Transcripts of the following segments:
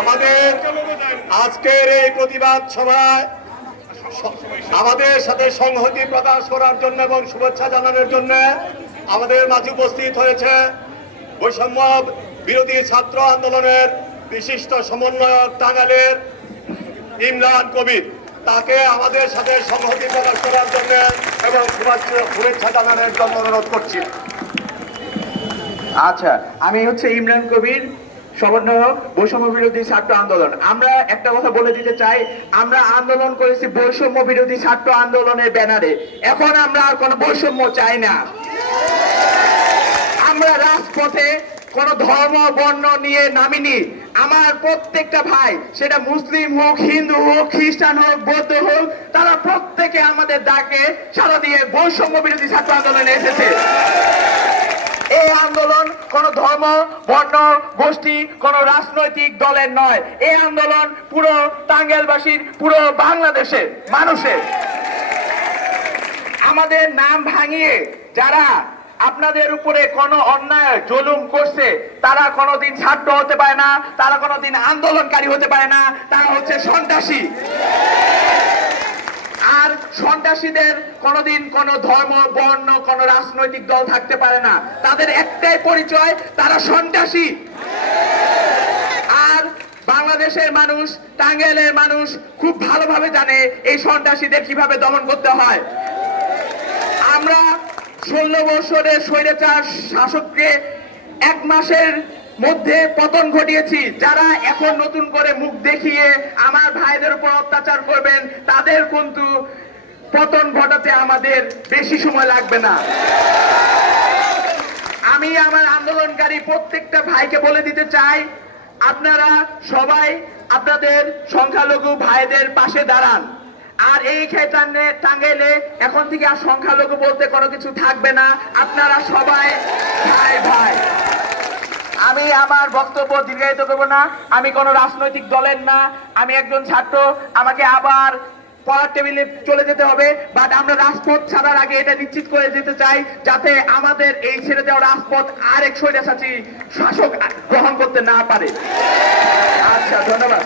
আমাদের আজকের এই প্রতিবাদ সভায় আমাদের সাথে সংহতি প্রকাশ করার জন্য এবং শুভেচ্ছা জানানোর জন্য আমাদের মাঝে উপস্থিত হয়েছে বৈষম্য বিরোধী ছাত্র আন্দোলনের বিশিষ্ট সমন্বয়ক টাঙ্গালের ইমরান কবির। তাকে আমাদের সাথে সংহতি প্রকাশ করার জন্য এবং শুভেচ্ছা জানানোর জন্য অনুরোধ করছি। আচ্ছা আমি হচ্ছে ইমরান কবির। সমন্বয়ক বৈষম্য বিরোধী ছাত্র আন্দোলন। আমরা একটা কথা বলে দিতে চাই, আমরা আন্দোলন করেছি বৈষম্য বিরোধী ছাত্র আন্দোলনের ব্যানারে। এখন আমরা আর কোনো বৈষম্য চাই না। আমরা রাজপথে কোন ধর্ম, বর্ণ নিয়ে নামিনি। আমার প্রত্যেকটা ভাই, সেটা মুসলিম হোক, হিন্দু হোক, খ্রিস্টান হোক, বৌদ্ধ হোক, তারা প্রত্যেকে আমাদের ডাকে সারা দিয়ে বৈষম্য বিরোধী ছাত্র আন্দোলনে এসেছে। কোন ধর্ম, বর্ণ, গোষ্ঠী, কোন রাজনৈতিক দলের নয়। এই আন্দোলন পুরো টাঙ্গাইলবাসীর পুরো বাংলাদেশের মানুষের। আমাদের নাম ভাঙিয়ে যারা আপনাদের উপরে কোনো অন্যায়, জুলুম করছে, তারা কোনোদিন ছাত্র হতে পারে না, তারা কোনোদিন আন্দোলনকারী হতে পারে না, তারা হচ্ছে সন্ত্রাসী। আর সন্ত্রাসীদের কোনোদিন কোন ধর্ম, বর্ণ, কোন রাজনৈতিক দল থাকতে পারে না। তাদের একটাই পরিচয়, তারা সন্ত্রাসী আর বাংলাদেশের মানুষ, টাঙ্গাইলের মানুষ খুব ভালোভাবে জানে এই সন্ত্রাসীদের কীভাবে দমন করতে হয়। আমরা ষোলো বছরের স্বৈরাচার শাসককে এক মাসের মধ্যে পতন ঘটিয়েছি। যারা এখন নতুন করে মুখ দেখিয়ে আমার ভাইদের উপর অত্যাচার করবেন, তাদের কিন্তু পতন ঘটাতে আমাদের বেশি সময় লাগবে না। আমি আমার আন্দোলনকারী প্রত্যেকটা ভাইকে বলে দিতে চাই, আপনারা সবাই আপনাদের সংখ্যালঘু ভাইদের পাশে দাঁড়ান। আর এই ক্ষেত্রে টাঙ্গাইলে এখন থেকে আর সংখ্যালঘু বলতে কোনো কিছু থাকবে না। আপনারা সবাই ভাই ভাই। আমার বক্তব্য দীর্ঘায়িত করব না। আমি কোনো রাজনৈতিক দলের না। আমি একজন ছাত্র। আমাকে আবার পড়ার টেবিলে চলে যেতে হবে। বাট আমরা রাজপথ ছাড়ার আগে এটা নিশ্চিত করে যেতে চাই যাতে আমাদের এই ছেড়ে দেওয়া রাজপথ আর এক স্বৈরাচারী শাসক গ্রহণ করতে না পারে। আচ্ছা ধন্যবাদ।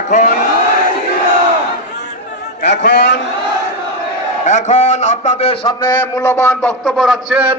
এখন এখন এখন আপনাদের সামনে মূল্যবান বক্তব্য রাখছেন